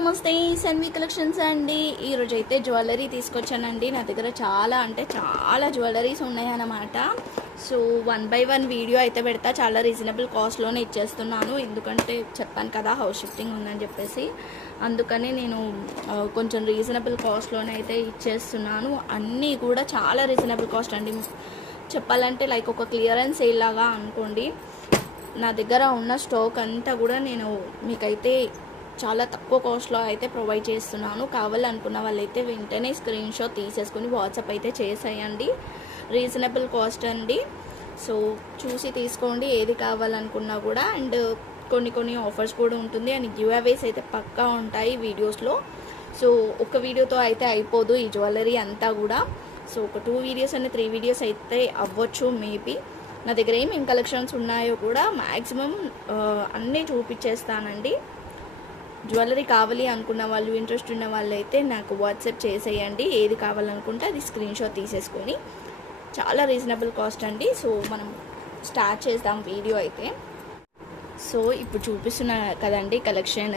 నమస్తే సన్వి కలెక్షన్స్ అండి. ఈరోజు అయితే జ్యువెలరీ తీసుకొచ్చానండి. నా దగ్గర చాలా అంటే చాలా జ్యువెలరీస్ ఉన్నాయన్నమాట. సో 1 by 1 వీడియో అయితే పెడతా. చాలా రీజనబుల్ కాస్ట్లోనే ఇచ్చేస్తున్నాను, ఎందుకంటే చెప్పాను కదా హౌస్ షిఫ్టింగ్ ఉందని చెప్పేసి. అందుకని నేను కొంచెం రీజనబుల్ కాస్ట్లోనే అయితే ఇచ్చేస్తున్నాను. అన్నీ కూడా చాలా రీజనబుల్ కాస్ట్ అండి. చెప్పాలంటే లైక్ ఒక క్లియరెన్స్ సేల్ లాగా అనుకోండి. నా దగ్గర ఉన్న స్టాక్ అంతా కూడా నేను మీకైతే చాలా తక్కువ కాస్ట్లో అయితే ప్రొవైడ్ చేస్తున్నాను. కావాలనుకున్న వాళ్ళైతే వెంటనే స్క్రీన్ షాట్ తీసేసుకొని వాట్సాప్ అయితే చేసేయండి. రీజనబుల్ కాస్ట్ అండి. సో చూసి తీసుకోండి ఏది కావాలనుకున్నా కూడా. అండ్ కొన్ని ఆఫర్స్ కూడా ఉంటుంది. అండ్ గివ్ అవేస్ అయితే పక్కా ఉంటాయి వీడియోస్లో. సో ఒక వీడియోతో అయితే అయిపోదు ఈ జ్యువెలరీ అంతా కూడా. సో ఒక 2 వీడియోస్ అండ్ 3 వీడియోస్ అయితే అవ్వచ్చు మేబీ. నా దగ్గర ఏం కలెక్షన్స్ ఉన్నాయో కూడా మ్యాక్సిమం అన్నీ చూపించేస్తానండి. జ్యువెలరీ కావాలి అనుకున్న వాళ్ళు, ఇంట్రెస్ట్ ఉన్న వాళ్ళు అయితే నాకు వాట్సాప్ చేసేయండి. ఏది కావాలనుకుంటే అది స్క్రీన్ షాట్ తీసేసుకొని. చాలా రీజనబుల్ కాస్ట్ అండి. సో మనం స్టార్ట్ చేద్దాం వీడియో అయితే. సో ఇప్పుడు చూపిస్తున్నా కదండి కలెక్షన్.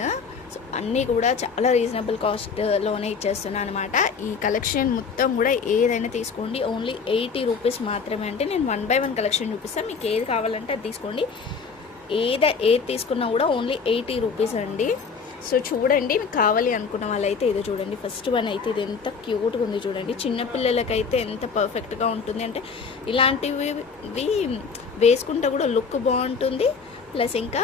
సో అన్నీ కూడా చాలా రీజనబుల్ కాస్ట్లోనే ఇచ్చేస్తున్నాను అనమాట. ఈ కలెక్షన్ మొత్తం కూడా ఏదైనా తీసుకోండి, ఓన్లీ 80 రూపీస్ మాత్రమే. అంటే నేను 1 by 1 కలెక్షన్ చూపిస్తాను, మీకు ఏది కావాలంటే అది తీసుకోండి. ఏది తీసుకున్నా కూడా ఓన్లీ 80 రూపీస్ అండి. సో చూడండి, మీకు కావాలి అనుకున్న వాళ్ళైతే ఇది చూడండి. ఫస్ట్ వన్ అయితే ఇది ఎంత క్యూట్గా ఉంది చూడండి. చిన్నపిల్లలకైతే ఎంత పర్ఫెక్ట్గా ఉంటుంది అంటే ఇలాంటివి వేసుకుంటే కూడా లుక్ బాగుంటుంది. ప్లస్ ఇంకా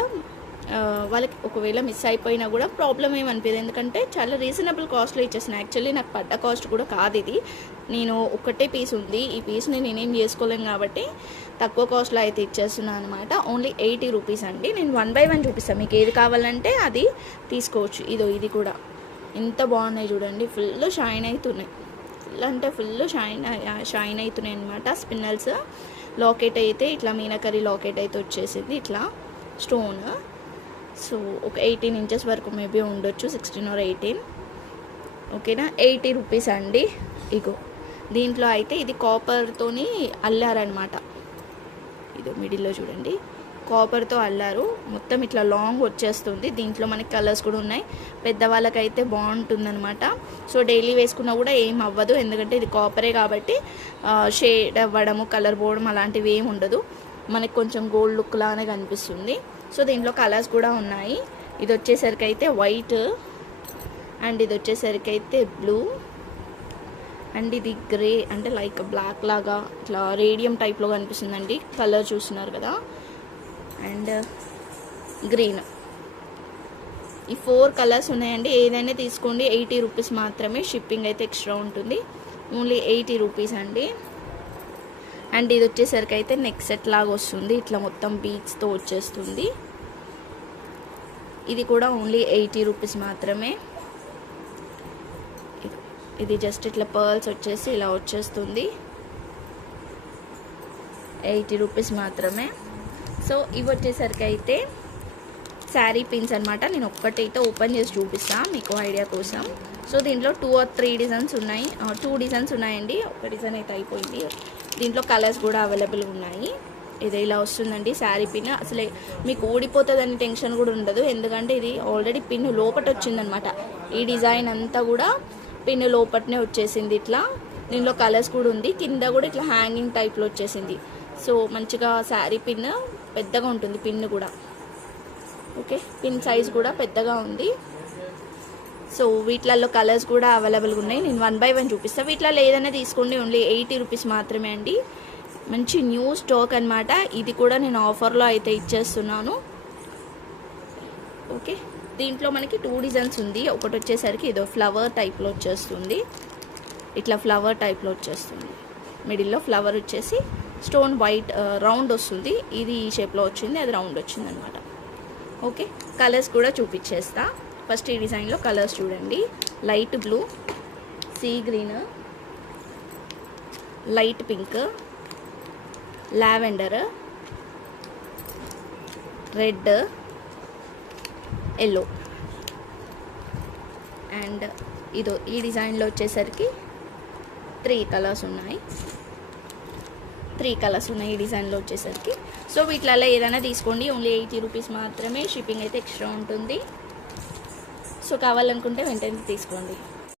వాళ్ళకి ఒకవేళ మిస్ అయిపోయినా కూడా ప్రాబ్లం ఏమనిపించదు, ఎందుకంటే చాలా రీజనబుల్ కాస్ట్లో ఇచ్చేస్తున్నాను. యాక్చువల్లీ నాకు పడ్డ కాస్ట్ కూడా కాదు ఇది. నేను ఒకటే పీస్ ఉంది, ఈ పీస్ని నేనేం చేసుకోలేను కాబట్టి తక్కువ కాస్ట్లో అయితే ఇచ్చేస్తున్నాను అనమాట. ఓన్లీ 80 రూపీస్ అండి. నేను 1 by 1 చూపిస్తాను, మీకు ఏది కావాలంటే అది తీసుకోవచ్చు. ఇది కూడా ఎంత బాగున్నాయి చూడండి. ఫుల్ షైన్ అవుతున్నాయి, ఫుల్ అంటే ఫుల్ షైన్ అవుతున్నాయి అనమాట. స్పిన్నల్స్ లాకెట్ అయితే ఇట్లా మీనకరీ లాకెట్ అయితే వచ్చేసింది, ఇట్లా స్టోన్. సో ఒక 18 ఇంచెస్ వరకు మేబీ ఉండొచ్చు, 16 or 18. ఓకేనా, 80 రూపీస్ అండి. ఇగో దీంట్లో అయితే ఇది కాపర్తోని అల్లారనమాట. ఇది మిడిల్లో చూడండి, కాపర్తో అల్లారు. మొత్తం ఇట్లా లాంగ్ వచ్చేస్తుంది. దీంట్లో మనకి కలర్స్ కూడా ఉన్నాయి. పెద్దవాళ్ళకైతే బాగుంటుందన్నమాట. సో డైలీ వేసుకున్నా కూడా ఏం అవ్వదు, ఎందుకంటే ఇది కాపరే కాబట్టి షేడ్ అవ్వడము, కలర్ పోవడం అలాంటివి ఏమి ఉండదు. మనకి కొంచెం గోల్డ్ లుక్ లానే కనిపిస్తుంది. సో దీంట్లో కలర్స్ కూడా ఉన్నాయి. ఇది వచ్చేసరికి అయితే వైట్, అండ్ ఇది వచ్చేసరికి అయితే బ్లూ, అండ్ ఇది గ్రే అంటే లైక్ బ్లాక్ లాగా ఇట్లా రేడియం టైప్లో కనిపిస్తుందండి. కలర్ చూస్తున్నారు కదా. అండ్ గ్రీన్, ఈ 4 కలర్స్ ఉన్నాయండి. ఏదైనా తీసుకోండి, 80 రూపీస్ మాత్రమే. షిప్పింగ్ అయితే ఎక్స్ట్రా ఉంటుంది. ఓన్లీ 80 రూపీస్ అండి. అండ్ ఇది వచ్చేసరికి అయితే నెక్ సెట్ లాగా వస్తుంది, ఇట్లా మొత్తం బీడ్స్తో వచ్చేస్తుంది. ఇది కూడా ఓన్లీ 80 రూపీస్ మాత్రమే. ఇది జస్ట్ ఇట్లా పర్ల్స్ వచ్చేసి ఇలా వచ్చేస్తుంది, 80 రూపీస్ మాత్రమే. సో ఇవి వచ్చేసరికి అయితే శారీ పిన్స్ అనమాట. నేను ఒక్కటైతే ఓపెన్ చేసి చూపిస్తాను మీకు ఐడియా కోసం. సో దీంట్లో 2 or 3 డిజైన్స్ ఉన్నాయి. 2 డిజైన్స్ ఉన్నాయండి, ఒక డిజైన్ అయితే అయిపోయింది. దీంట్లో కలర్స్ కూడా అవైలబుల్ ఉన్నాయి. ఇది ఇలా వస్తుందండి శారీ పిన్. అసలే మీకు ఊడిపోతుందని టెన్షన్ కూడా ఉండదు, ఎందుకంటే ఇది ఆల్రెడీ పిన్ లోపట వచ్చిందనమాట. ఈ డిజైన్ అంతా కూడా పిన్ లోపటనే వచ్చేసింది ఇట్లా. దీనిలో కలర్స్ కూడా ఉంది. కింద కూడా ఇట్లా హ్యాంగింగ్ టైప్లో వచ్చేసింది. సో మంచిగా శారీ పిన్ పెద్దగా ఉంటుంది, పిన్ కూడా. ఓకే, పిన్ సైజ్ కూడా పెద్దగా ఉంది. సో వీటిలలో కలర్స్ కూడా అవైలబుల్గా ఉన్నాయి. నేను 1 by 1 చూపిస్తాను. వీటిలో ఏదైనా తీసుకోండి, ఓన్లీ 80 రూపీస్ మాత్రమే అండి. మంచి న్యూ స్టాక్ అనమాట. ఇది కూడా నేను ఆఫర్లో అయితే ఇచ్చేస్తున్నాను. ఓకే, దీంట్లో మనకి 2 డిజైన్స్ ఉంది. ఒకటి వచ్చేసరికి ఇదో ఫ్లవర్ టైప్లో వచ్చేస్తుంది, ఇట్లా ఫ్లవర్ టైప్లో వచ్చేస్తుంది. మిడిల్లో ఫ్లవర్ వచ్చేసి స్టోన్ వైట్ రౌండ్ వస్తుంది. ఇది ఈ షేప్లో వచ్చింది, అది రౌండ్ వచ్చింది అనమాట. ఓకే, కలర్స్ కూడా చూపించేస్తా. ఫస్ట్ ఈ డిజైన్లో కలర్స్ చూడండి. Light blue, sea green, light pink, lavender, red, yellow. And ఇదో ఈ డిజైన్లో వచ్చేసరికి 3 కలర్స్ ఉన్నాయి. 3 కలర్స్ ఉన్నాయి ఈ డిజైన్లో వచ్చేసరికి. సో వీటిలలో ఏదైనా తీసుకోండి, ఓన్లీ 80 రూపీస్ మాత్రమే. షిప్పింగ్ అయితే ఎక్స్ట్రా ఉంటుంది. సో కావాలనుకుంటే వెంటనే తీసుకోండి.